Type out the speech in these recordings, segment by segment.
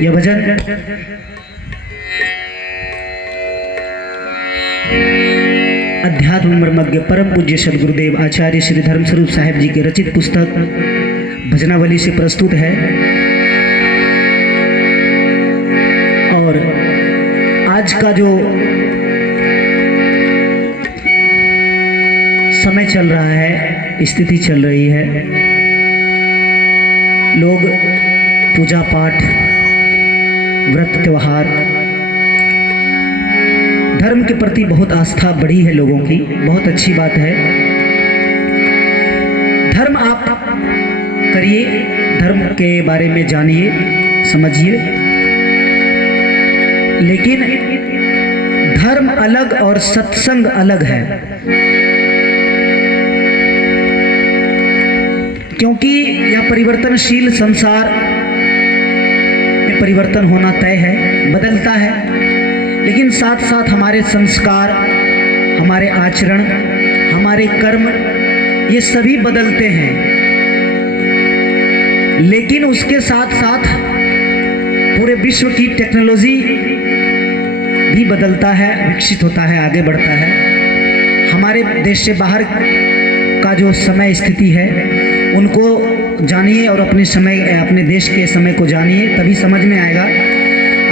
यह भजन अध्यात्म मर्मज्ञ परम पूज्य सदगुरुदेव आचार्य श्री धर्मस्वरूप साहेब जी के रचित पुस्तक भजनावली से प्रस्तुत है। और आज का जो समय चल रहा है, स्थिति चल रही है, लोग पूजा पाठ, व्रत, त्योहार, धर्म के प्रति बहुत आस्था बढ़ी है लोगों की। बहुत अच्छी बात है। धर्म आप करिए, धर्म के बारे में जानिए, समझिए, लेकिन धर्म अलग और सत्संग अलग है। क्योंकि यह परिवर्तनशील संसार में परिवर्तन होना तय है, बदलता है, लेकिन साथ साथ हमारे संस्कार, हमारे आचरण, हमारे कर्म, ये सभी बदलते हैं। लेकिन उसके साथ साथ पूरे विश्व की टेक्नोलॉजी भी बदलता है, विकसित होता है, आगे बढ़ता है। हमारे देश से बाहर का जो समय स्थिति है उनको जानिए और अपने देश के समय को जानिए, तभी समझ में आएगा।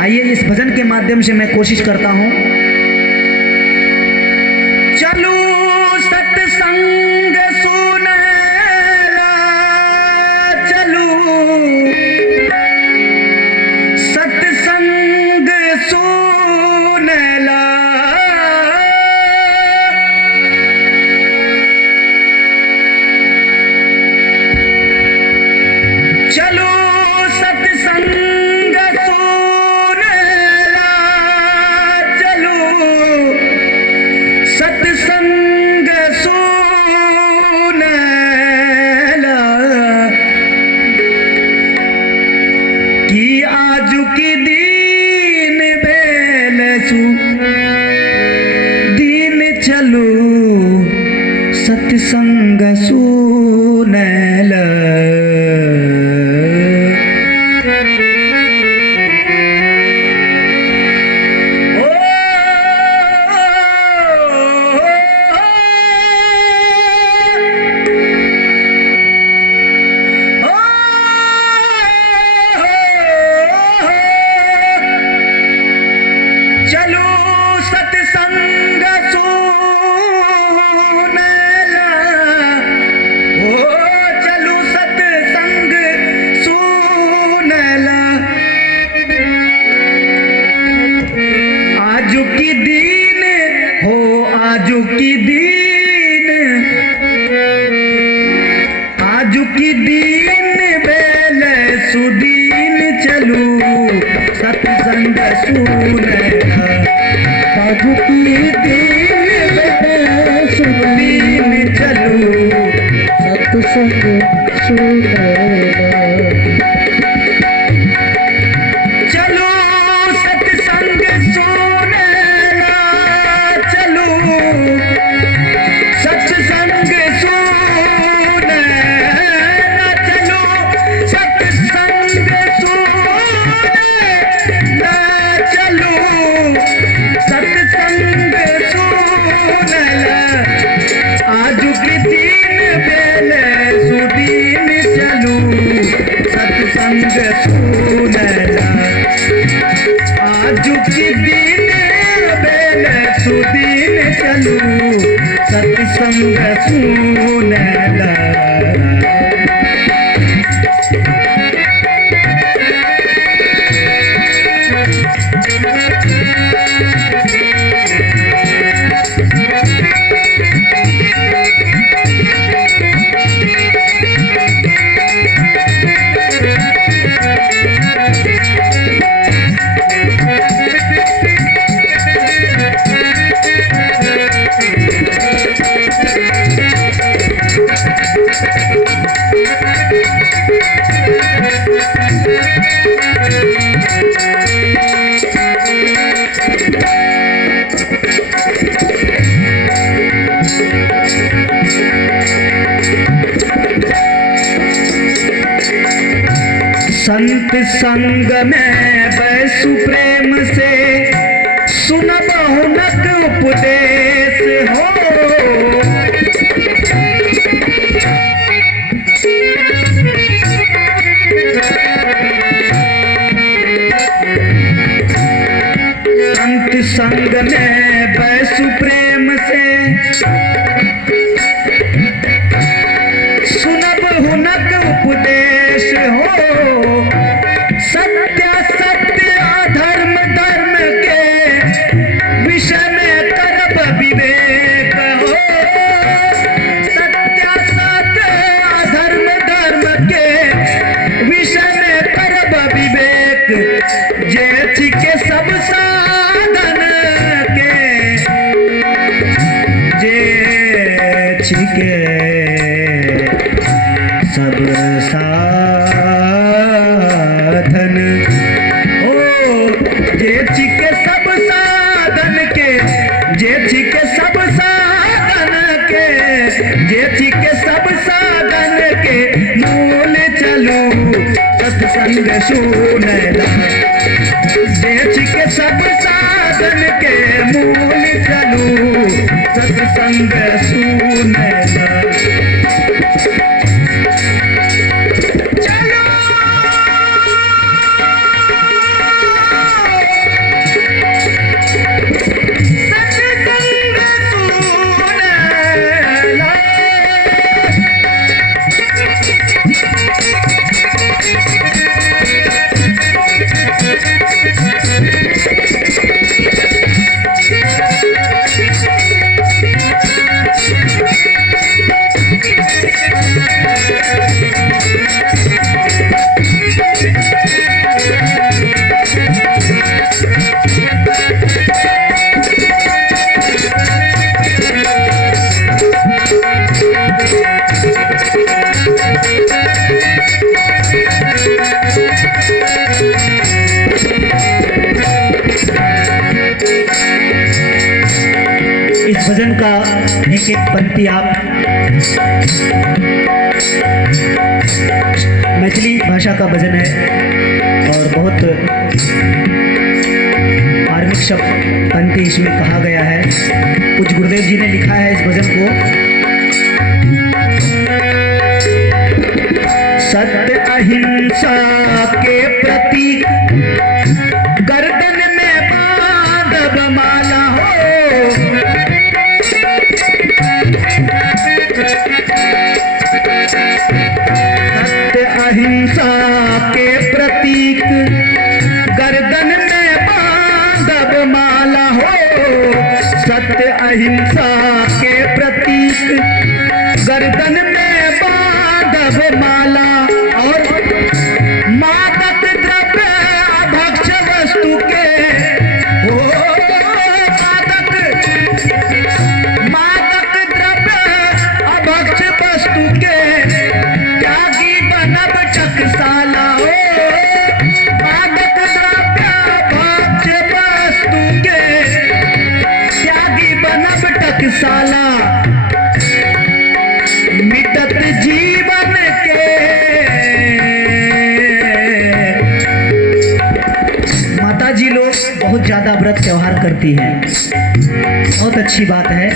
आइए इस भजन के माध्यम से मैं कोशिश करता हूं। चलू सत्संग सुनेला, चलू सत्संग सुनेला, चलू सत्संग सत्संग सुनेला, कि आजू की दीन बेलसु दीन चलू सत्संग सुनेला। चलो सत्संग सुनेला, ओ चलो सत्संग सुनेला, आजू की दीन हो, आजू की दीन, आजू की दीन बेले सुदीन चलू सत्संग सुनेला, आजू की दीन बेले सुदीन चलू सत्संग सुनेला। चलो सत्संग सुनेला, चलो सत्संग सुनेला, चलो सत्संग सुनेला, चलो सत्संग सुनेला, आजू की दीन बेले सुदीन चलू सत्संग सुनेला, आजू की दीन बेले सुदीन चलू सत्संग सुनेला। संत संग में बैसु प्रेम से सुनब हुनक उपदेश हो। संत संग में बैसु प्रेम से सुनब हुनक उपदेश हो। सत्य सत्य अधर्म धर्म के विषय में करब विवेक हो। सत्य सत्य अधर्म धर्म के विषय में करब विवेक। जे छिके सब साधन के, जे छिके सब साधन ओ, जे छिके सब साधन के, जे छिके सब साधन के, जे छिके सब साधन के मूल चलू सत्संग सुनला। जे छिके सब साधन के मूल चलू सत्संग सुनला। इस भजन का एक एक पंक्ति आप मैथिली भाषा का भजन है और बहुत मार्मिक शब्द पंक्ति इसमें कहा गया है। कुछ गुरुदेव जी ने लिखा है इस भजन को। सत्य अहिंसा के प्रतीक गर्दन में बांधब माला हो। सत्य अहिंसा के प्रतीक गर्दन में बांधब माला हो। सत्य अहिंसा के प्रतीक गर्दन में बांधब माला। और मादक द्रव्य अभक्ष वस्तु के हो, मादक द्रव्य अभक्ष वस्तु के त्यागी बनब टकसाला हो। मादक द्रव्य अभक्ष वस्तु के त्यागी बनब टकसाला। मिटत जीवन के, माता जी लोग बहुत ज्यादा व्रत त्योहार करती हैं, बहुत अच्छी बात है।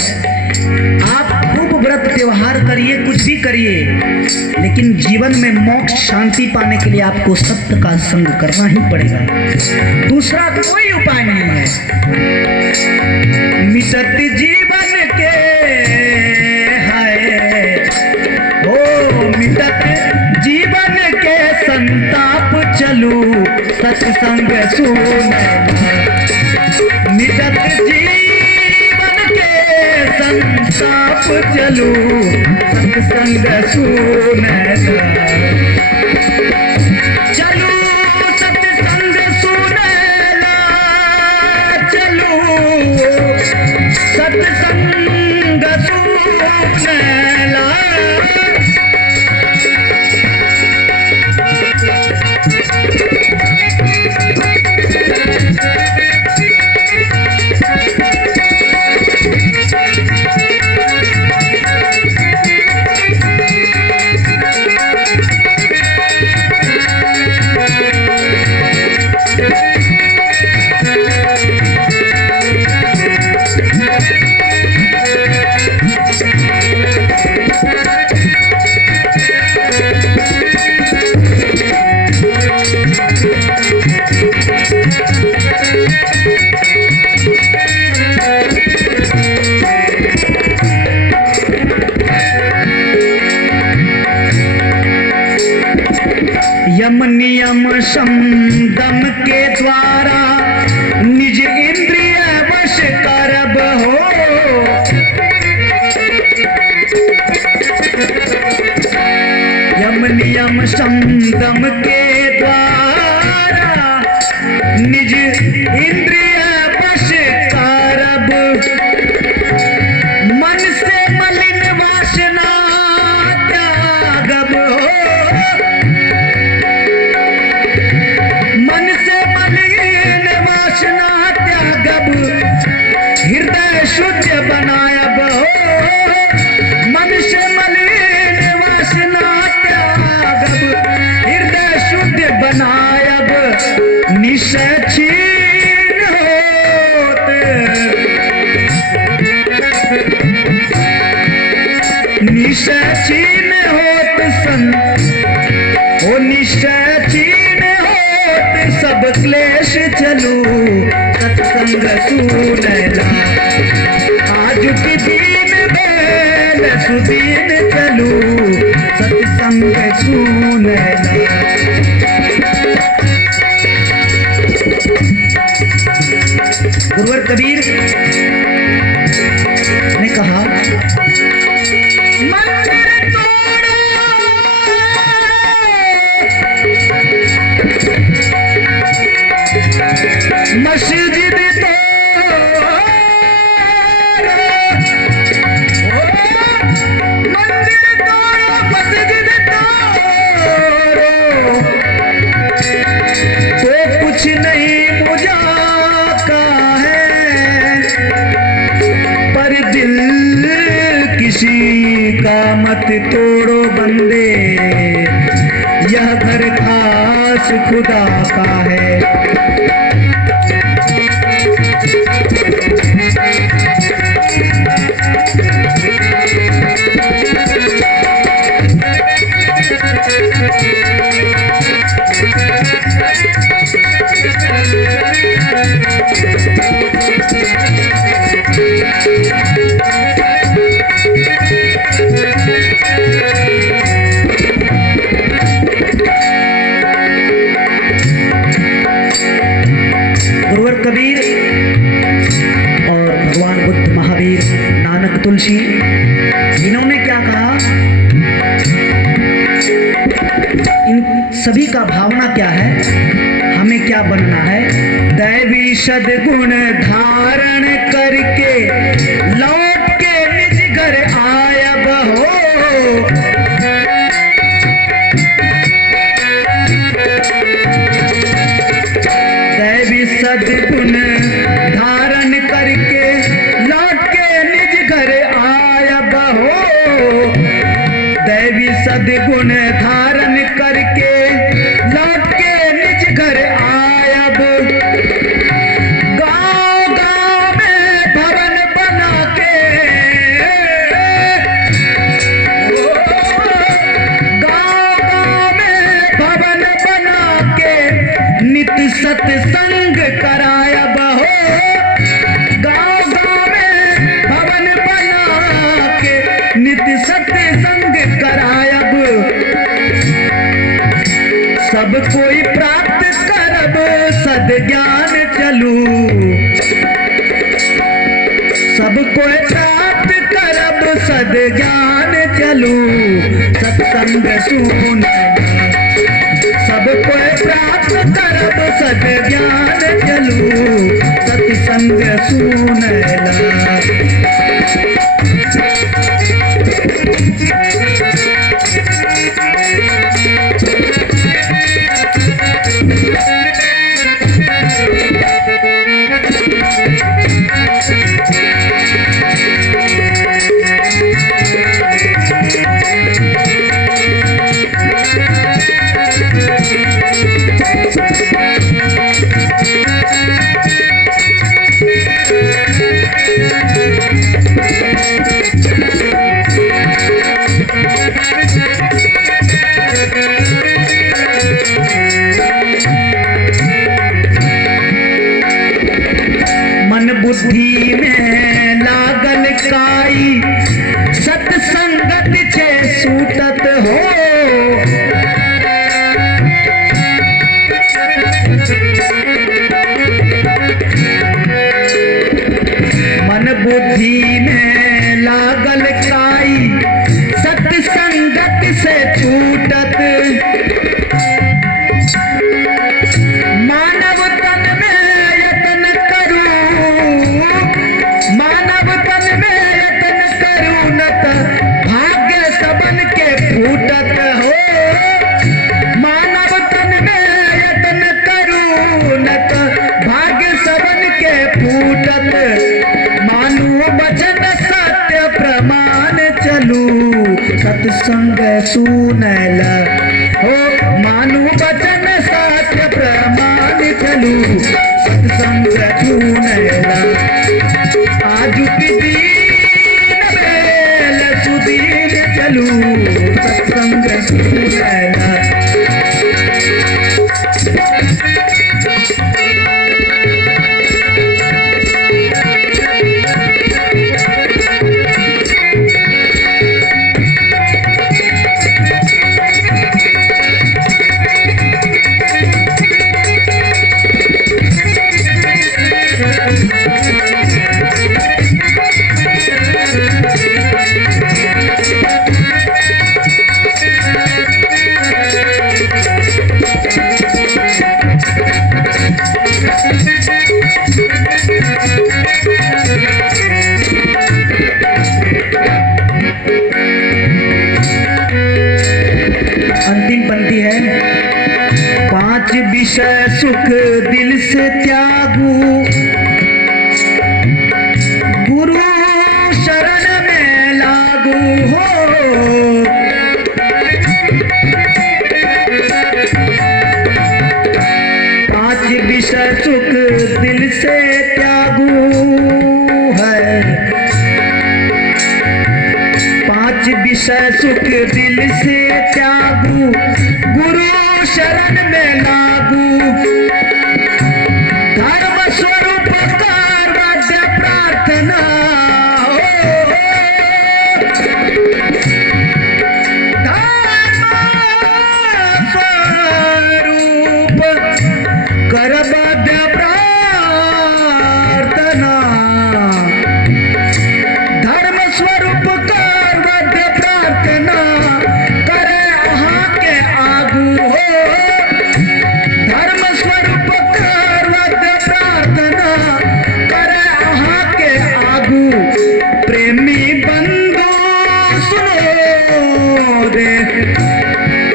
आप खूब व्रत त्योहार करिए, कुछ भी करिए, लेकिन जीवन में मोक्ष शांति पाने के लिए आपको सत्य का संग करना ही पड़ेगा। दूसरा कोई उपाय नहीं है। मिटत जीवन के मिटत जीवन के संताप चलू सत्संग सुनला। मिटत जीवन के संताप चलू सत्संग सुनला। चलू सत्संग सुनला, चलू सत्संग सुनला। शम दम के द्वारा निज इंद्रिय वश करब हो। यम नियम शम दम के द्वारा निज इंद्रिय वश करब। मन से मलिन वासना त्यागब हो। मन से मलिन वासना त्यागब हृदय शुद्ध बनायब हो। मन से मलिन वासना त्यागब हृदय शुद्ध बनायब। निश्चय छीन होत निश्चय छीन होत सन ओ निश्चय छीन होत सब क्लेश चलू सत्संग सुनला। आज की दीन बेल सुदीन चलू सत्संग सुनला। गुरुवर कबीर ने कहा मंदिर तोड़ो मस्जिद तोड़ो। मंदिर तोड़ो मस्जिद तोड़ो तो कुछ नहीं मुझा किसी का मत तोड़ो बंदे। यह घर खास खुदा का है। कबीर और भगवान बुद्ध, महावीर, नानक, तुलसी, इन्होंने क्या कहा? इन सभी का भावना क्या है, हमें क्या बनना है? दैवी सद्गुण धारण करके लौट के निज घर आयब हो। सद्गुण धारण करके लौट के निज घर आयब हो। दैवी सद्गुण धारण करके लौट के निज घर आयब। गांव गांव में भवन बना के गांव गांव में भवन बना के नित्य सत्संग करायब हो। गांव गांव में भवन बना के नित्य सत्संग करायब। सब कोई प्राप्त करब सद ज्ञान चलू। सब कोई प्राप्त करब सद ज्ञान चलू सत्संग सुनला। सबको प्राप्त करब सद ज्ञान चलू सत्संग सुनला। चलू सत्संग सुनैला आजुक दीन बेल सुदीन चलू सत्संग सुनैला। अंतिम पंक्ति है, पांच विषय सुख दिल से त्यागू गुरु शरण में लागू हो। पांच विषय सुख दिल से त्यागू है, पांच विषय सुख दिल से त्यागू गुरु शरण में लागू धर्म स्वरूप कार्य प्रार्थना हो। धर्म स्वरूप कर्तव्य प्रार्थना, धर्म स्वरूप कर्तव्य प्रार्थना करे अहाँ के आगू हो। धर्म स्वरूप कर्तव्य प्रार्थना करे अहाँ के आगू प्रेमी बंधु सुनो रे,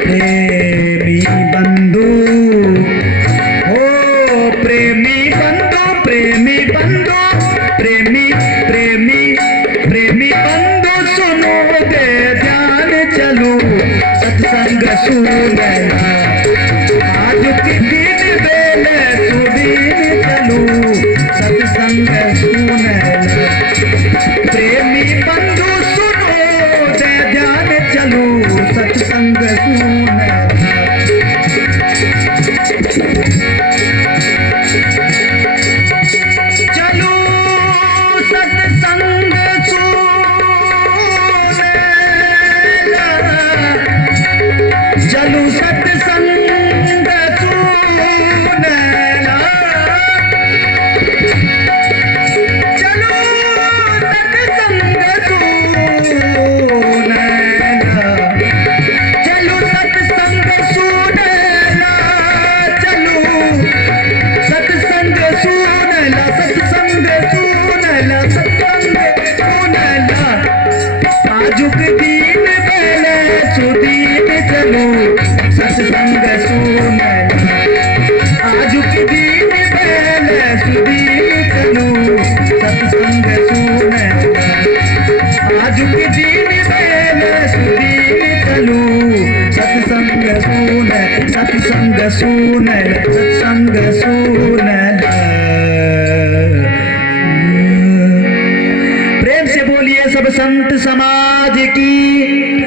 प्रेमी बंधु हो, प्रेमी बंधु, प्रेमी बंधु, प्रेमी प्रेमी प्रेमी बंधु सुनो दे ध्यान चलो सत्संग सुनैला आजुक दिन बेले सुदीन चलो सत्संग सुनैला। प्रेमी बंधु सुनो दे ध्यान चलो सत्संग सुनैला। चलो सत्संग सुनैला, चलो सत्संग सुनैला, चलो सत्संग सुनैला, चलो सत्संग सुनैला, चलो सत्संग सुनैला, सत्संग सुनैला, सत्संग सुनैला आजुक दीन बेले सुदीन चलो सत्संग सुनैला आजुक दीन बेले सुदीन चलो सत्संग सुनैला आजुक दीन बेले सुदीन चलो सत्संग सुनैला, सत्संग सुनैला, सत्संग सुनैला। प्रेम से बोलिए सब संत समाज की।